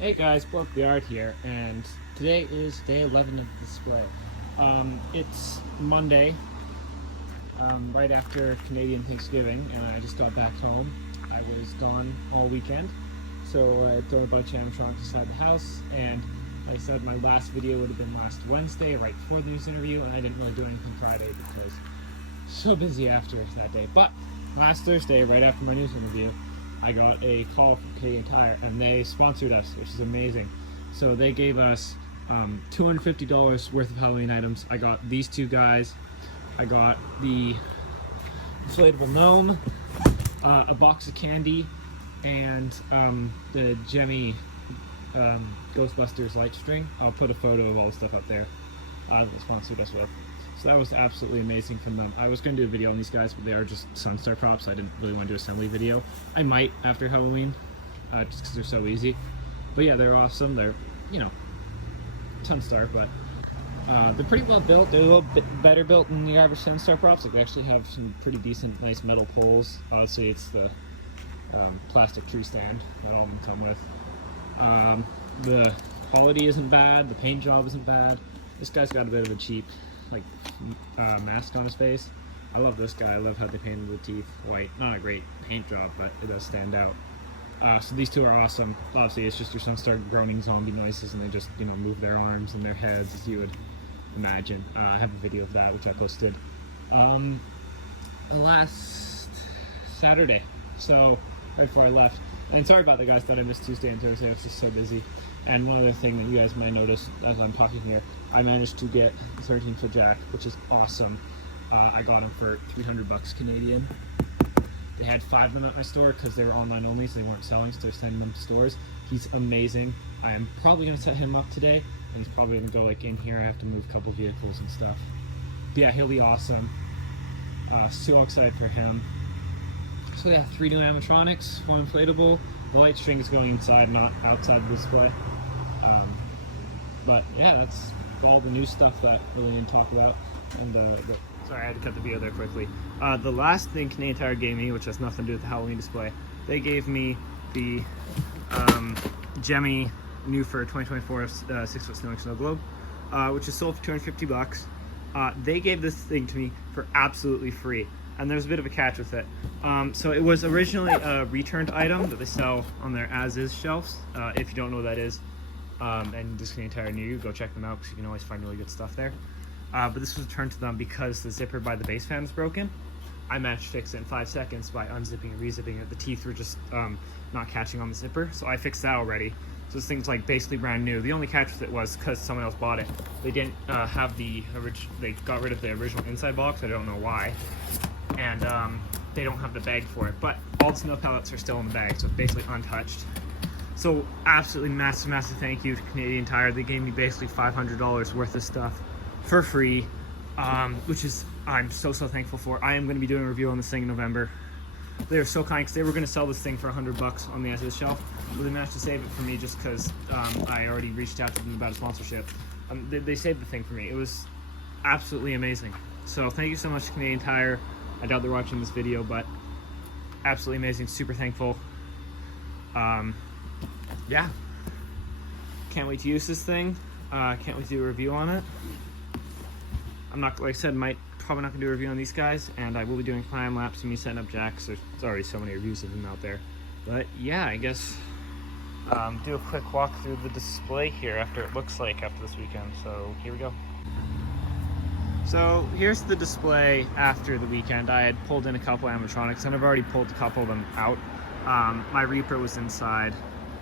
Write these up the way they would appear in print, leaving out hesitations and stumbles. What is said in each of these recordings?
Hey guys, Book the Art here, and today is day 11 of the display. It's Monday, right after Canadian Thanksgiving, and I just got back home. I was gone all weekend, so I threw a bunch of animatronics inside the house, and like I said, my last video would have been last Wednesday, right before the news interview, and I didn't really do anything Friday because so busy after that day. But last Thursday, right after my news interview, I got a call from Canadian Tire, and they sponsored us, which is amazing. So they gave us $250 worth of Halloween items. I got these two guys. I got the inflatable gnome, a box of candy, and the Jemmy Ghostbusters light string. I'll put a photo of all the stuff up there that they sponsored us with. So that was absolutely amazing from them. I was going to do a video on these guys, but they are just Sunstar props. I didn't really want to do an assembly video. I might after Halloween, just because they're so easy. But yeah, they're awesome. They're, Sunstar, but they're pretty well built. They're a little bit better built than the average Sunstar props. They actually have some pretty decent, nice metal poles. Obviously, it's the plastic tree stand that all of them come with. The quality isn't bad. The paint job isn't bad. This guy's got a bit of a cheap mask on his face. I love this guy. I love how they painted the teeth white. Not a great paint job, but it does stand out. So these two are awesome. Obviously, it's just your Sunstar groaning zombie noises, and they just move their arms and their heads as you would imagine. I have a video of that which I posted last Saturday. So right before I left. And sorry about the guys that I missed Tuesday and Thursday. I was just so busy. And one other thing that you guys might notice as I'm talking here, I managed to get a 13-foot jack, which is awesome. I got them for $300 Canadian. They had 5 of them at my store because they were online only, so they weren't selling, so they're sending them to stores. He's amazing. I am probably going to set him up today, and he's probably going to go in here. I have to move a couple vehicles and stuff. But yeah, he'll be awesome. So excited for him. So yeah, 3 new animatronics, 1 inflatable. The light string is going inside, not outside the display. But yeah, that's all the new stuff that I really didn't talk about. And sorry, I had to cut the video there quickly. The last thing Canadian Tire gave me, which has nothing to do with the Halloween display, they gave me the Jemmy new for 2024 6-foot snow globe, which is sold for $250. They gave this thing to me for absolutely free. And there's a bit of a catch with it. So it was originally a returned item that they sell on their as-is shelves. If you don't know what that is, and this Canadian Tire near you, go check them out because you can always find really good stuff there. But this was returned to them because the zipper by the base fan is broken. I managed to fix it in 5 seconds by unzipping and rezipping it. The teeth were just not catching on the zipper, so I fixed that already. So this thing's basically brand new. The only catch with it was because someone else bought it. They didn't have the original. They got rid of the original inside box. I don't know why. And they don't have the bag for it, but all the snow pellets are still in the bag, so it's basically untouched. So absolutely massive thank you to Canadian Tire. They gave me basically $500 worth of stuff for free, which is I'm so thankful for. I am going to be doing a review on this thing in November. They were so kind because they were going to sell this thing for $100 on the as-is shelf, but they managed to save it for me just because I already reached out to them about a sponsorship. They saved the thing for me. It was absolutely amazing. So thank you so much, Canadian Tire. I doubt they're watching this video, but absolutely amazing. Super thankful. Yeah. Can't wait to use this thing. Can't wait to do a review on it. I'm not, like I said, probably not gonna do a review on these guys, and I will be doing time lapse of me setting up jacks. There's already so many reviews of them out there. But yeah, I guess do a quick walk through the display here after it looks like after this weekend. So here we go. So here's the display after the weekend. I had pulled in a couple animatronics, and I've already pulled a couple of them out. My Reaper was inside.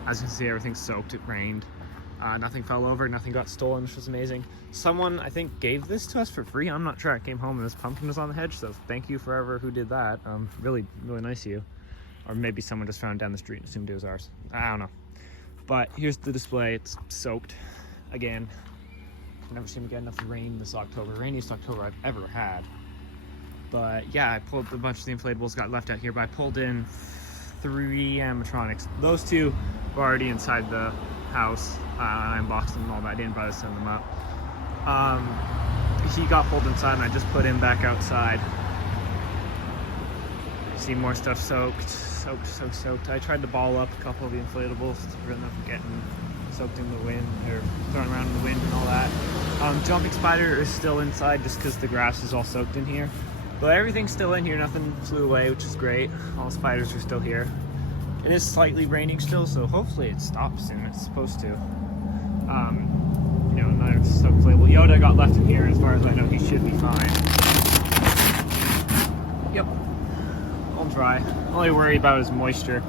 As you can see, everything's soaked. It rained. Nothing fell over. Nothing got stolen, which was amazing. Someone, I think, gave this to us for free. I'm not sure. I came home and this pumpkin was on the hedge, so thank you forever who did that. Really nice of you. Or maybe someone just found it down the street and assumed it was ours. I don't know. But here's the display. It's soaked again. Never seem to get enough rain this October. Rainiest October I've ever had. But yeah, I pulled a bunch of the inflatables, got left out here, but I pulled in 3 animatronics. Those 2 were already inside the house. I unboxed them and all that. I didn't bother to send them up. He got pulled inside, and I just put him back outside. See more stuff soaked. I tried to ball up a couple of the inflatables to prevent them from getting soaked in the wind or thrown around in the wind and all that. Jumping spider is still inside just because the grass is all soaked in here. But everything's still in here, nothing flew away, which is great. All the spiders are still here. It is slightly raining still, so hopefully it stops soon. It's supposed to. You know, another soaked inflatable. Yoda got left in here, as far as I know, he should be fine. Yep. All dry. Only worry about is moisture,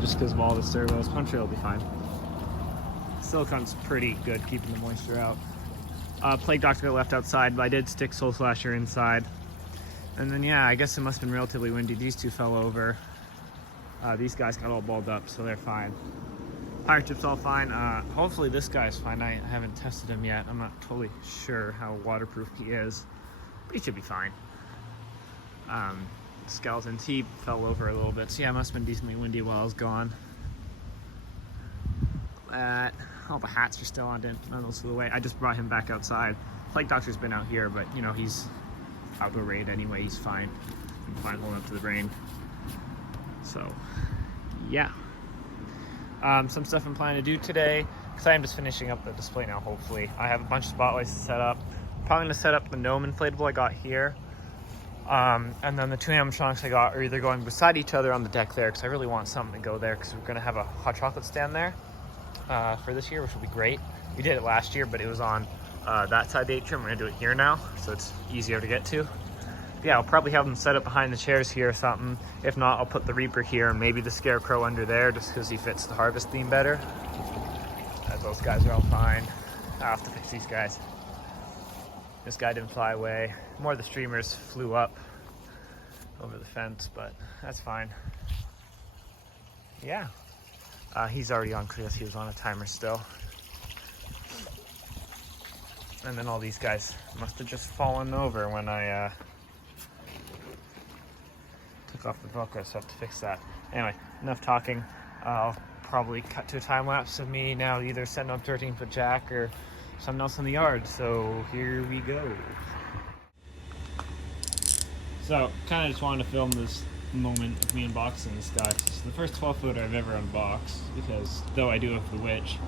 just because of all the servos. I'm sure it'll be fine. Silicon's pretty good keeping the moisture out. Plague Doctor got left outside, but I did stick Soul Slasher inside. And then yeah, I guess it must have been relatively windy. These two fell over. These guys got all balled up, so they're fine. Pirate ship's all fine. Hopefully this guy's fine. I haven't tested him yet. I'm not totally sure how waterproof he is, but he should be fine. Skeleton, he fell over a little bit, so yeah, it must have been decently windy while I was gone. All the hats are still on, none of those flew away. I just brought him back outside. Plague Doctor's been out here, but you know, he's outdoor raid anyway, he's fine. I'm fine holding up to the rain. So, yeah. Some stuff I'm planning to do today, because I am just finishing up the display now, hopefully. I have a bunch of spotlights to set up. I'm probably going to set up the gnome inflatable I got here. And then the two animatronics I got are either going beside each other on the deck there, because I really want something to go there, because we're going to have a hot chocolate stand there for this year, which will be great. We did it last year, but it was on that side of the atrium. We're going to do it here now, so it's easier to get to. Yeah, I'll probably have them set up behind the chairs here or something. If not, I'll put the Reaper here and maybe the Scarecrow under there, just because he fits the Harvest theme better. Those guys are all fine. I'll have to fix these guys. This guy didn't fly away. More of the streamers flew up over the fence, but that's fine. Yeah. He's already on because he was on a timer still. And then all these guys must have just fallen over when I took off the Velcro, so I have to fix that. Anyway, enough talking. I'll probably cut to a time lapse of me now either setting up 13-foot jack or something else in the yard. So here we go. So kind of just wanted to film this moment of me unboxing this guy. It's the first 12-footer I've ever unboxed, because though I do have the Witch,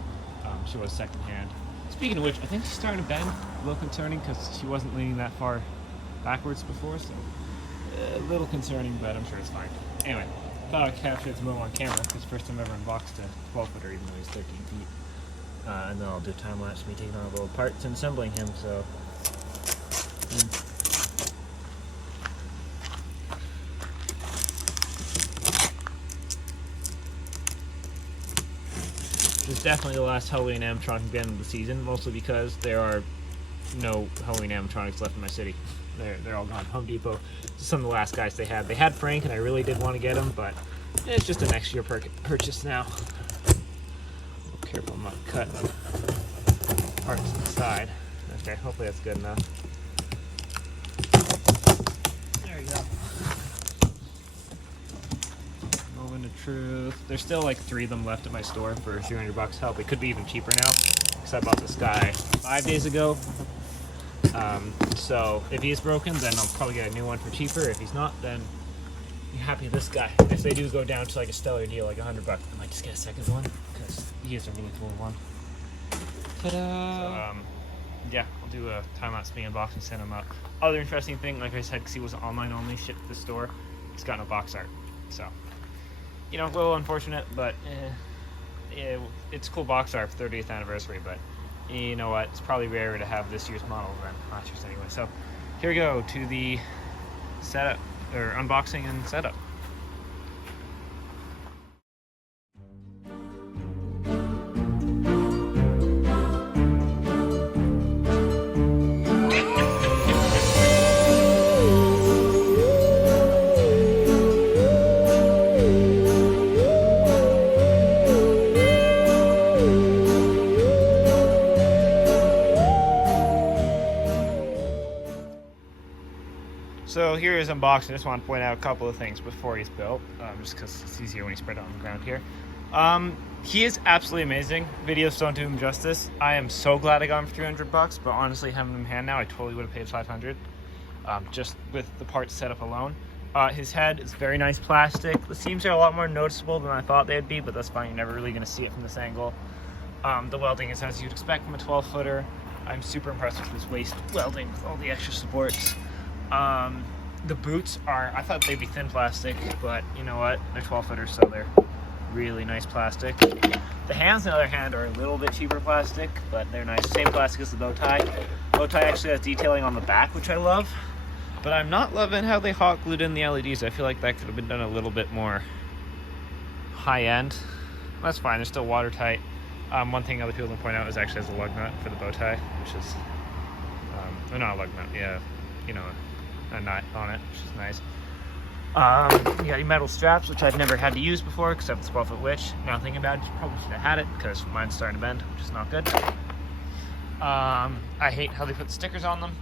she was secondhand. Speaking of which, I think she's starting to bend, a little concerning because she wasn't leaning that far backwards before, so a little concerning, but I'm sure it's fine. Anyway, thought I'd capture this moment on camera because it's the first time I've ever unboxed a 12-footer, even though he's 13 feet. And then I'll do time lapse me taking all the little parts and assembling him, so. This is definitely the last Halloween animatronic again of the season, mostly because there are no Halloween animatronics left in my city. They're all gone. Home Depot. Some of the last guys they had. They had Frank, and I really did want to get him, but it's just a next year purchase now. Careful, I'm not cutting parts inside. Okay, hopefully that's good enough. There you go. Moment of truth. There's still like 3 of them left at my store for $300 help. It could be even cheaper now, because I bought this guy 5 days ago. So if he is broken, then I'll probably get a new one for cheaper. If he's not, then I'm happy with this guy. If they do go down to like a stellar deal, like $100, I might just get a second one, because he is a really cool one. Ta-da! So, yeah, I'll do a time-lapse me unbox and send him up. Other interesting thing, like I said, because he was online only, shipped to the store, it's got no box art. So, you know, a little unfortunate, but it's cool box art for 30th anniversary, but you know what, it's probably rarer to have this year's model than last year's anyway. So here we go to the setup, or unboxing and setup. So here is unboxing. I just want to point out a couple of things before he's built, just because it's easier when he's spread out on the ground here. He is absolutely amazing. Videos don't do him justice. I am so glad I got him for $300, but honestly, having him in hand now, I totally would have paid $500, just with the parts set up alone. His head is very nice plastic. The seams are a lot more noticeable than I thought they'd be, but that's fine. You're never really going to see it from this angle. The welding is as you'd expect from a 12-footer. I'm super impressed with this waist welding with all the extra supports. The boots are, I thought they'd be thin plastic, but you know what? They're 12-footers, so they're really nice plastic. The hands, on the other hand, are a little bit cheaper plastic, but they're nice. Same plastic as the bow tie. Bow tie actually has detailing on the back, which I love. But I'm not loving how they hot glued in the LEDs. I feel like that could have been done a little bit more high end. That's fine, they're still watertight. One thing other people can point out is actually has a lug nut for the bow tie, which is, not a lug nut, yeah, you know, a nut on it, which is nice. You got your metal straps, which I've never had to use before, except the 12-foot witch. Now thinking about it, you probably should have had it, because mine's starting to bend, which is not good. I hate how they put the stickers on them.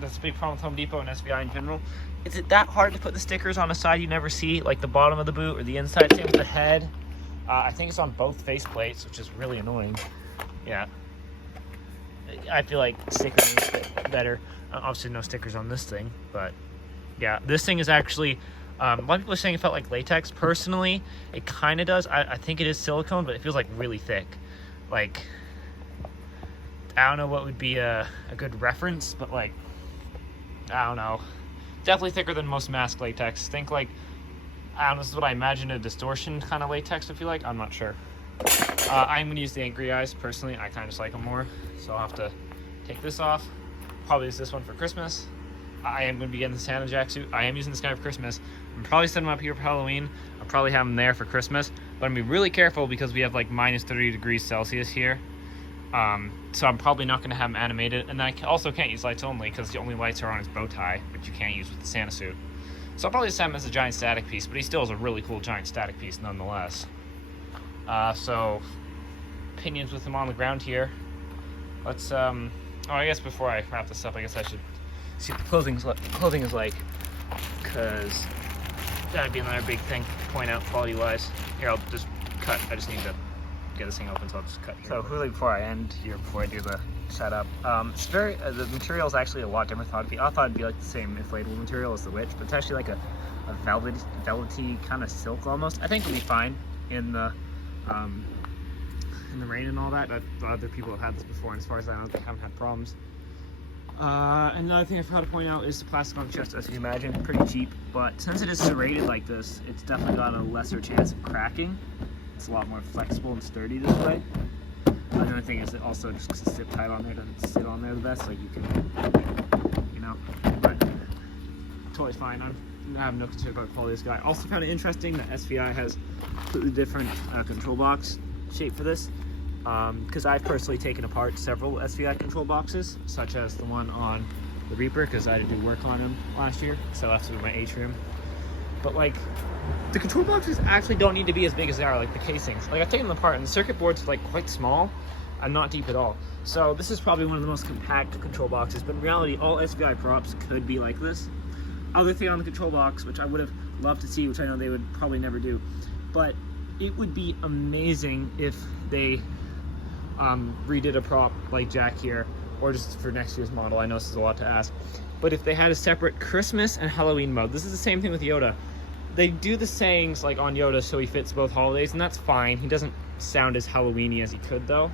That's a big problem with Home Depot and SVI in general. Is it that hard to put the stickers on a side you never see, like the bottom of the boot or the inside? Same with the head. I think it's on both face plates, which is really annoying. Yeah. I feel like stickers is better. Obviously no stickers on this thing, but yeah, this thing is actually, a lot of people are saying it felt like latex. Personally, it kind of does. I think it is silicone, but it feels like really thick. Like, I don't know what would be a good reference, but like, I don't know. Definitely thicker than most mask latex. Think like, I don't know, this is what I imagine a distortion kind of latex would feel like. I'm not sure. I'm going to use the Angry Eyes. Personally, I kind of just like them more. So I'll have to take this off. Probably use this one for Christmas. I am going to be getting the Santa jacksuit. I am using this guy for Christmas. I'm probably setting him up here for Halloween. I'll probably have him there for Christmas. But I'm going to be really careful because we have like minus 30 degrees Celsius here. So I'm probably not going to have them animated. And then I also can't use lights only because the only lights are on his bow tie, which you can't use with the Santa suit. So I'll probably just have him as a giant static piece, but he still is a really cool giant static piece nonetheless. So opinions with him on the ground here. Let's, I guess before I wrap this up, I guess I should see what the clothing is like, because that'd be another big thing to point out quality-wise. Here, I'll just cut. I just need to get this thing open, so I'll just cut here. So really, before I end here, before I do the setup, it's very, the material is actually a lot different than I thought it'd be like the same inflatable material as the Witch, but it's actually like a velvety kind of silk almost. I think it'll be fine in the rain and all that. Other people have had this before, and as far as I know, they haven't had problems. And another thing I forgot to point out is the plastic on the chest, as you imagine, pretty cheap, but since it is serrated like this, it's definitely got a lesser chance of cracking. It's a lot more flexible and sturdy this way. Another thing is it also just because it's zip tied on there, doesn't sit on there the best, like you can, you know, but totally fine. I have no concern about the quality of this guy. Also found it interesting that SVI has a completely different control box shape for this, because I've personally taken apart several SVI control boxes, such as the one on the Reaper, because I had to do work on him last year, so I left it in my atrium. But like, the control boxes actually don't need to be as big as they are, like the casings. Like, I've taken them apart, and the circuit board's like quite small and not deep at all. So this is probably one of the most compact control boxes, but in reality, all SVI props could be like this. Other thing on the control box, which I would have loved to see, which I know they would probably never do, but it would be amazing if they redid a prop like Jack here, or just for next year's model. I know this is a lot to ask, but if they had a separate Christmas and Halloween mode. This is the same thing with Yoda. They do the sayings like on Yoda so he fits both holidays, and that's fine. He doesn't sound as Halloween-y as he could though.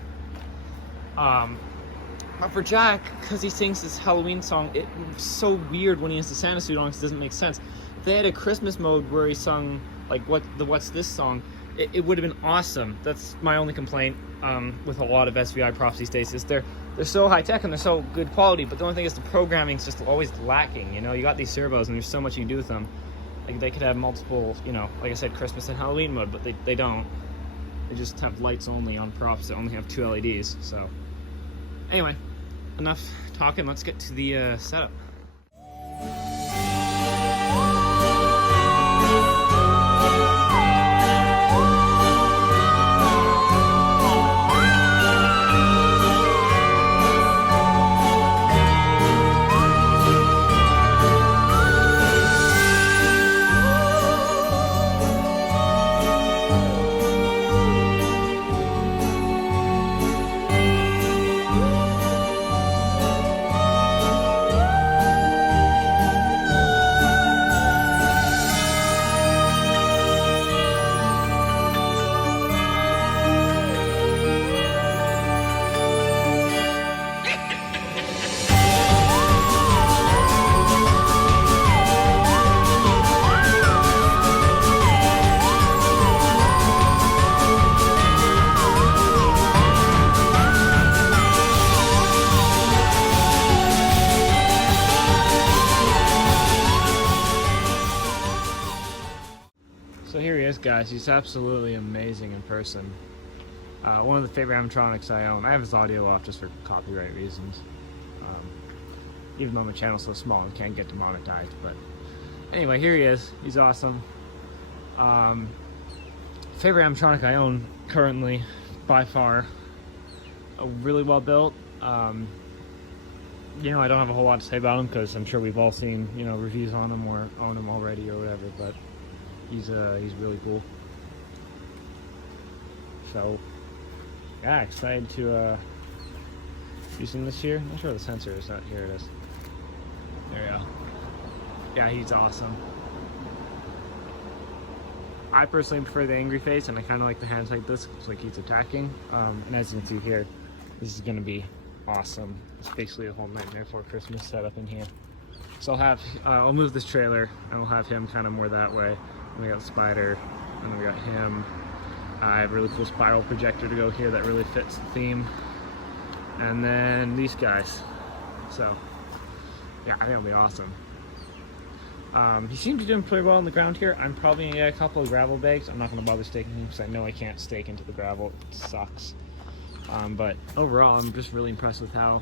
But for Jack, because he sings this Halloween song, it's so weird when he has the Santa suit on because it doesn't make sense. If they had a Christmas mode where he sung like What's This song, it would have been awesome. That's my only complaint with a lot of SVI props these days, is they're so high tech and they're so good quality, but the only thing is the programming's just always lacking. You know, you got these servos and there's so much you can do with them. Like, they could have multiple, you know, like I said, Christmas and Halloween mode, but they don't. They just have lights only on props that only have 2 LEDs. So anyway, enough talking. Let's get to the setup. this guy. He's absolutely amazing in person. One of the favorite animatronics I own. I have his audio off just for copyright reasons. Even though my channel's so small and can't get demonetized. But anyway, here he is. He's awesome. Favorite animatronic I own currently, by far. Really well built. You know, I don't have a whole lot to say about him because I'm sure we've all seen, you know, reviews on him or own him already or whatever, but he's really cool. So yeah, excited to use him this year. I'm not sure the sensor is out. Here it is. There we go. Yeah, he's awesome. I personally prefer the angry face, and I kind of like the hands like this. It's like he's attacking. And as you can see here, this is gonna be awesome. It's basically a whole Nightmare Before Christmas setup in here. So I'll move this trailer and we'll have him kind of more that way. And we got Spider, and then we got him. I have a really cool spiral projector to go here that really fits the theme. And then these guys. So yeah, I think it'll be awesome. He seems to be doing pretty well on the ground here. I'm probably gonna get a couple of gravel bags. I'm not gonna bother staking him because I know I can't stake into the gravel. It sucks. But overall, I'm just really impressed with how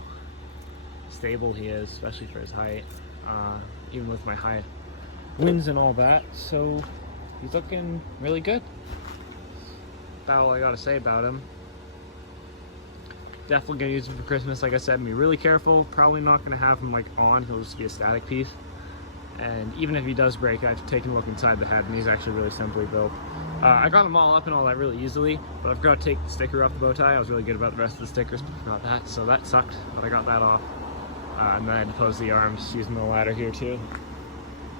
stable he is, especially for his height, even with my high winds and all that. So he's looking really good. That's all I gotta say about him. Definitely gonna use him for Christmas. Like I said, be really careful. Probably not gonna have him like on. He'll just be a static piece. And even if he does break, I've taken a look inside the head, and he's actually really simply built. I got them all up and all that really easily, but I forgot to take the sticker off the bow tie. I was really good about the rest of the stickers, but I forgot that, so that sucked, but I got that off. And then I had to pose the arms using the ladder here too.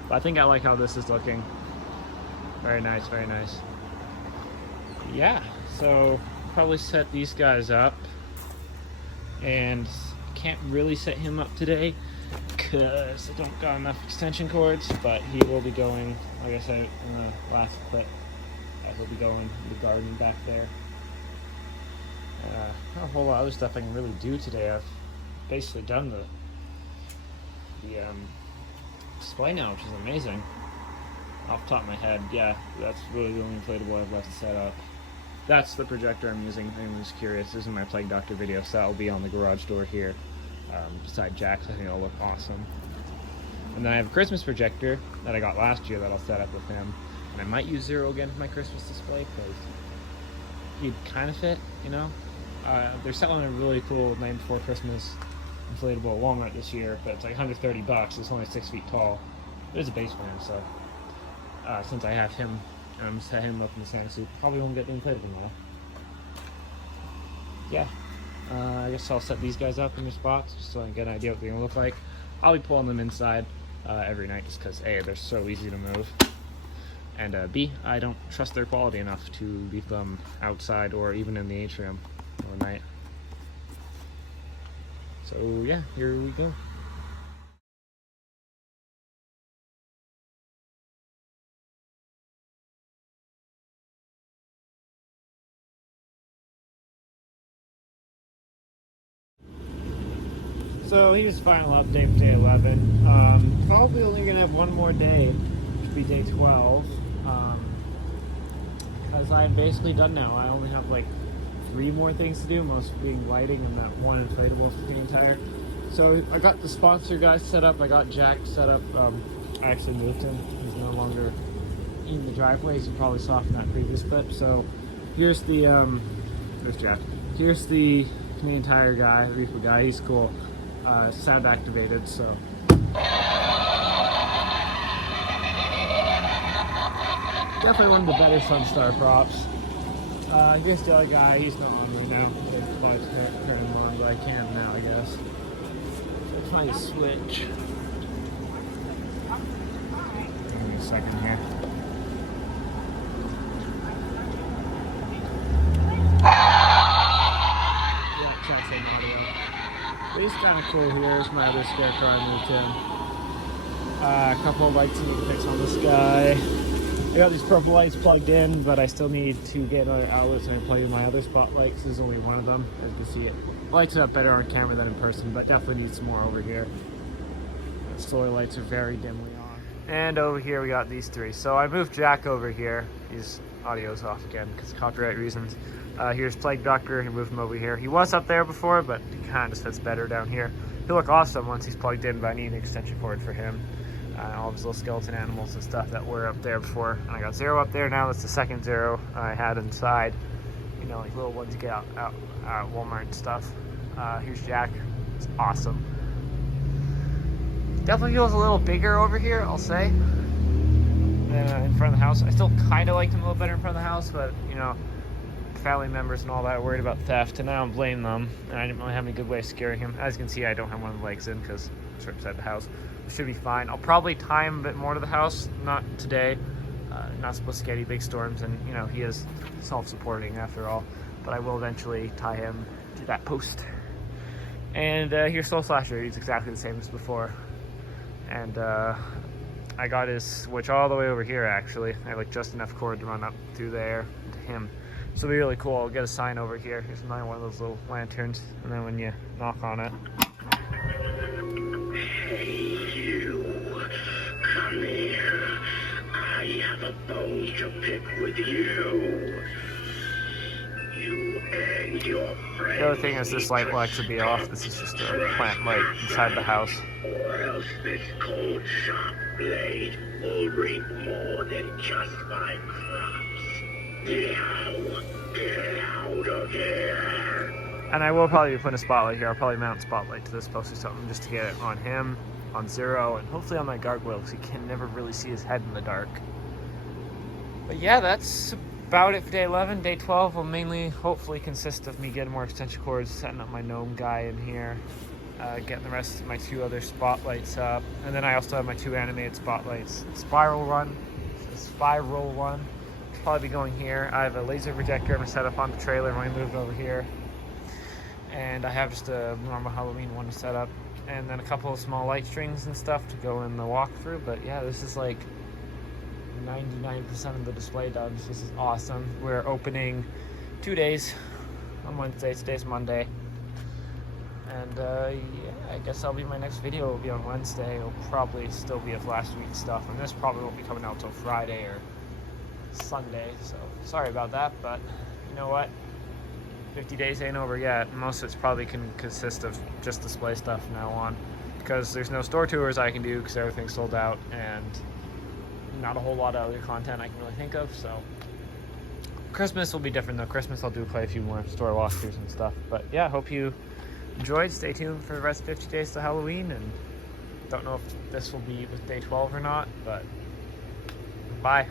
But I think I like how this is looking. Very nice, very nice. Yeah, so probably set these guys up, and can't really set him up today because I don't got enough extension cords, but he will be going, like I said in the last clip, he'll be going in the garden back there. Not a whole lot of other stuff I can really do today. I've basically done the display now, which is amazing. Off the top of my head, yeah, that's really the only inflatable I've left to set up. That's the projector I'm using, if anyone's curious. This is my Plague Doctor video, so that'll be on the garage door here. Beside Jack's. I think it'll look awesome. And then I have a Christmas projector that I got last year that I'll set up with him. And I might use Zero again for my Christmas display because he'd kind of fit, you know? They're selling a really cool Night Before Christmas inflatable at Walmart this year, but it's like $130. It's only 6 feet tall. There's a base plan, so since I have him, I'm set him up in the Santa suit. Probably won't get the inflatable now. Yeah. I guess I'll set these guys up in their spots just so I can get an idea what they're going to look like. I'll be pulling them inside every night just because A, they're so easy to move, and B, I don't trust their quality enough to leave them outside or even in the atrium overnight. So yeah, here we go. So here's the final update for day 11. Probably only gonna have one more day, which would be day 12. Because I'm basically done now. I only have like 3 more things to do, most being lighting and that one inflatable for the entire. So I got the sponsor guys set up. I got Jack set up. I actually moved him. He's no longer in the driveway, as you probably saw from that previous clip. So here's the there's Jack. Here's the Canadian Tire guy, Reefer guy. He's cool. Sound activated, so definitely one of the better Sunstar props. Here's the other guy. He's not on right now. I'd probably turn him on, but I can now, I guess. So I'll try to switch. Give me a second here. Yeah, check same audio. But he's kind of cool here. Here's my other scarecrow I moved him. A couple of lights to fix on this guy. I got these purple lights plugged in, but I still need to get outlets and plug in my other spotlights. This is only one of them, as you can see it. Lights are up better on camera than in person, but definitely need some more over here. The solar lights are very dimly on. And over here we got these 3. So I moved Jack over here. He's audio's off again because of copyright reasons. Here's Plague Doctor. He moved him over here. He was up there before, but he kind of fits better down here. He'll look awesome once he's plugged in, but I need an extension cord for him. All of his little skeleton animals and stuff that were up there before. And I got Zero up there now. That's the second Zero I had inside. You know, like little ones you get out at Walmart and stuff. Here's Jack. It's awesome. Definitely feels a little bigger over here, I'll say, in front of the house. I still kind of liked him a little better in front of the house, but, you know, family members and all that are worried about theft, and I don't blame them. And I didn't really have any good way of scaring him. As you can see, I don't have one of the legs in because it's right beside the house. It should be fine. I'll probably tie him a bit more to the house, not today. Not supposed to get any big storms, and, you know, he is self-supporting after all. But I will eventually tie him to that post. And here's Soul Slasher. He's exactly the same as before. And I got his switch all the way over here, actually. I have like just enough cord to run up through there to him. So it'll be really cool. I'll get a sign over here. Here's another one of those little lanterns. And then when you knock on it. Hey, you. Come here. I have a bone to pick with you. You and your friends. The other thing is this light will actually be off. This is just a plant light inside the house. Or else this cold, sharp blade will reap more than just my crops. Now, get out of here. And I will probably be putting a spotlight here. I'll probably mount a spotlight to this post or something just to get it on him, on Zero, and hopefully on my gargoyle because you can never really see his head in the dark. But yeah, that's about it for day 11. Day 12 will mainly, hopefully, consist of me getting more extension cords, setting up my gnome guy in here, getting the rest of my 2 other spotlights up, and then I also have my 2 animated spotlights. Spiral one, probably be going here. I have a laser projector I'm gonna set up on the trailer when I moved over here, and I have just a normal Halloween one to set up, and then a couple of small light strings and stuff to go in the walkthrough. But yeah, this is like 99% of the display done. This is awesome. We're opening 2 days on Wednesday. Today's Monday. And yeah, I guess that'll be my next video. Will be on Wednesday. It'll probably still be of last week's stuff, and this probably won't be coming out till Friday or Sunday. So sorry about that, but you know what? 50 days ain't over yet. Most of it's probably can consist of just display stuff from now on, because there's no store tours I can do because everything's sold out, and not a whole lot of other content I can really think of. So Christmas will be different though. Christmas I'll do quite a few more store walkthroughs and stuff. But yeah, I hope you enjoyed. Stay tuned for the rest of 50 days to Halloween, and don't know if this will be with day 12 or not, but bye.